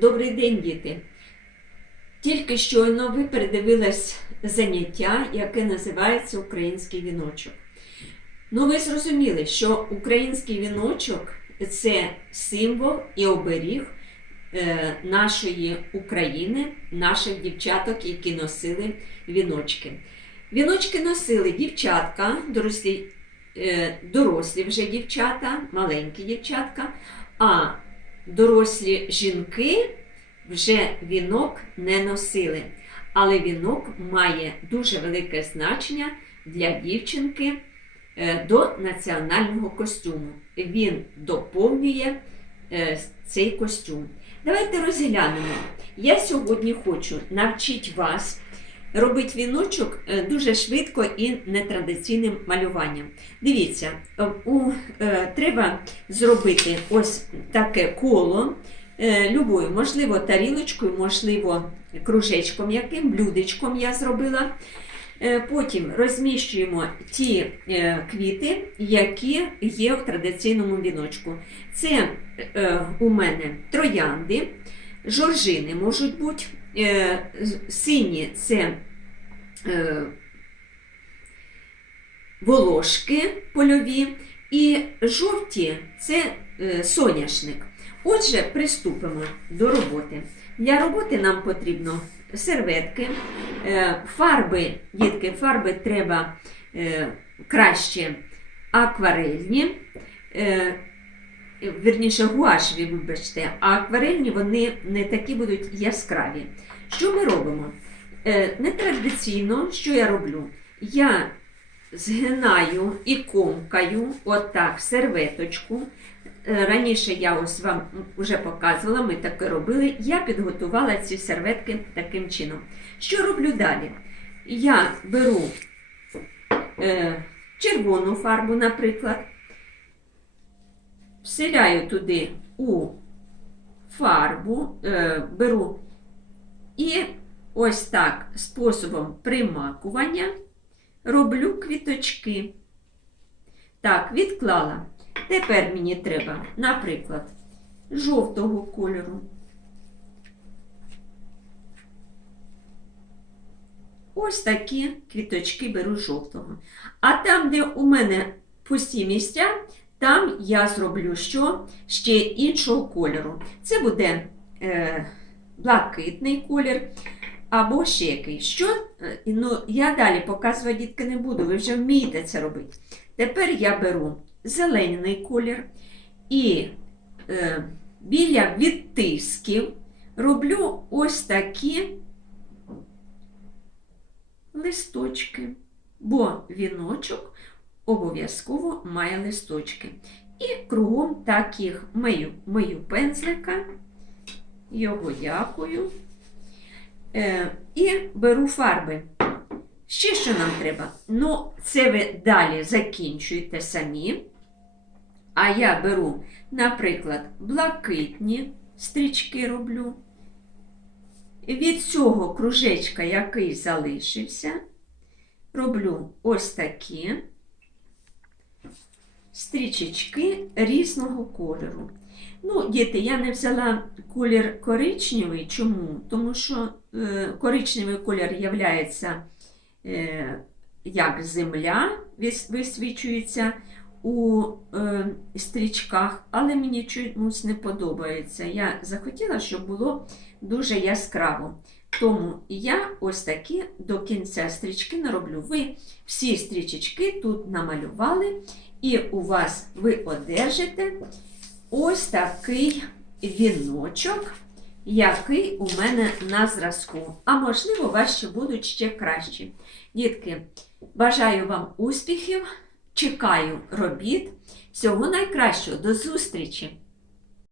Добрий день, діти! Тільки щойно ви передивились заняття, яке називається Український віночок. Ну, ви зрозуміли, що український віночок це символ і оберіг е, нашої України, наших дівчаток, які носили віночки. Віночки носили дівчатка, дорослі, е, дорослі вже дівчата, маленькі дівчатка, а дорослі жінки вже вінок не носили. Але вінок має дуже велике значення для дівчинки е, до національного костюму. Він доповнює е, цей костюм. Давайте розглянемо. Я сьогодні хочу навчити вас робити віночок е, дуже швидко і нетрадиційним малюванням. Дивіться, е, у, е, треба зробити ось таке коло. е, Любою, можливо, тарілочкою, можливо, кружечком, яким блюдечком я зробила. Потім розміщуємо ті квіти, які є в традиційному віночку. Це у мене троянди, жоржини можуть бути, сині це е, волошки польові, і жовті це е, соняшник. Отже, приступимо до роботи. Для роботи нам потрібно серветки, е, фарби, дітки, фарби треба е, краще акварельні, е, вірніше гуашеві, вибачте, а акварельні вони не такі будуть яскраві. Що ми робимо? Е, Нетрадиційно, що я роблю? Я згинаю і комкаю отак серветочку. Е, Раніше я ось вам вже показувала, ми таке робили. Я підготувала ці серветки таким чином. Що роблю далі? Я беру е, червону фарбу, наприклад, вселяю туди у фарбу, е, беру і ось так способом примакування роблю квіточки. Так, відклала. Тепер мені треба, наприклад, жовтого кольору. Ось такі квіточки беру жовтого. А там, де у мене пусті місця, там я зроблю що? Ще іншого кольору. Це буде е, блакитний колір або ще якийсь. Що? Е, Ну, я далі показувати дітки не буду, ви вже вмієте це робити. Тепер я беру зелений колір і е, біля відтисків роблю ось такі листочки, бо віночок обов'язково має листочки. І кругом так їх мию, мию пензлика, його дякую. Е, і беру фарби. Ще що нам треба? Ну, це ви далі закінчуєте самі. А я беру, наприклад, блакитні стрічки роблю. Від цього кружечка, який залишився, роблю ось такі стрічечки різного кольору. Ну, діти, я не взяла колір коричневий. Чому? Тому що е, коричневий колір являється е, як земля, висвічується у е, стрічках, але мені чомусь не подобається. Я захотіла, щоб було дуже яскраво. Тому я ось такі до кінця стрічки нароблю. Ви всі стрічечки тут намалювали, і у вас ви одержите ось такий віночок, який у мене на зразку. А можливо, ще будуть ще кращі. Дітки, бажаю вам успіхів, чекаю робіт. Всього найкращого, до зустрічі!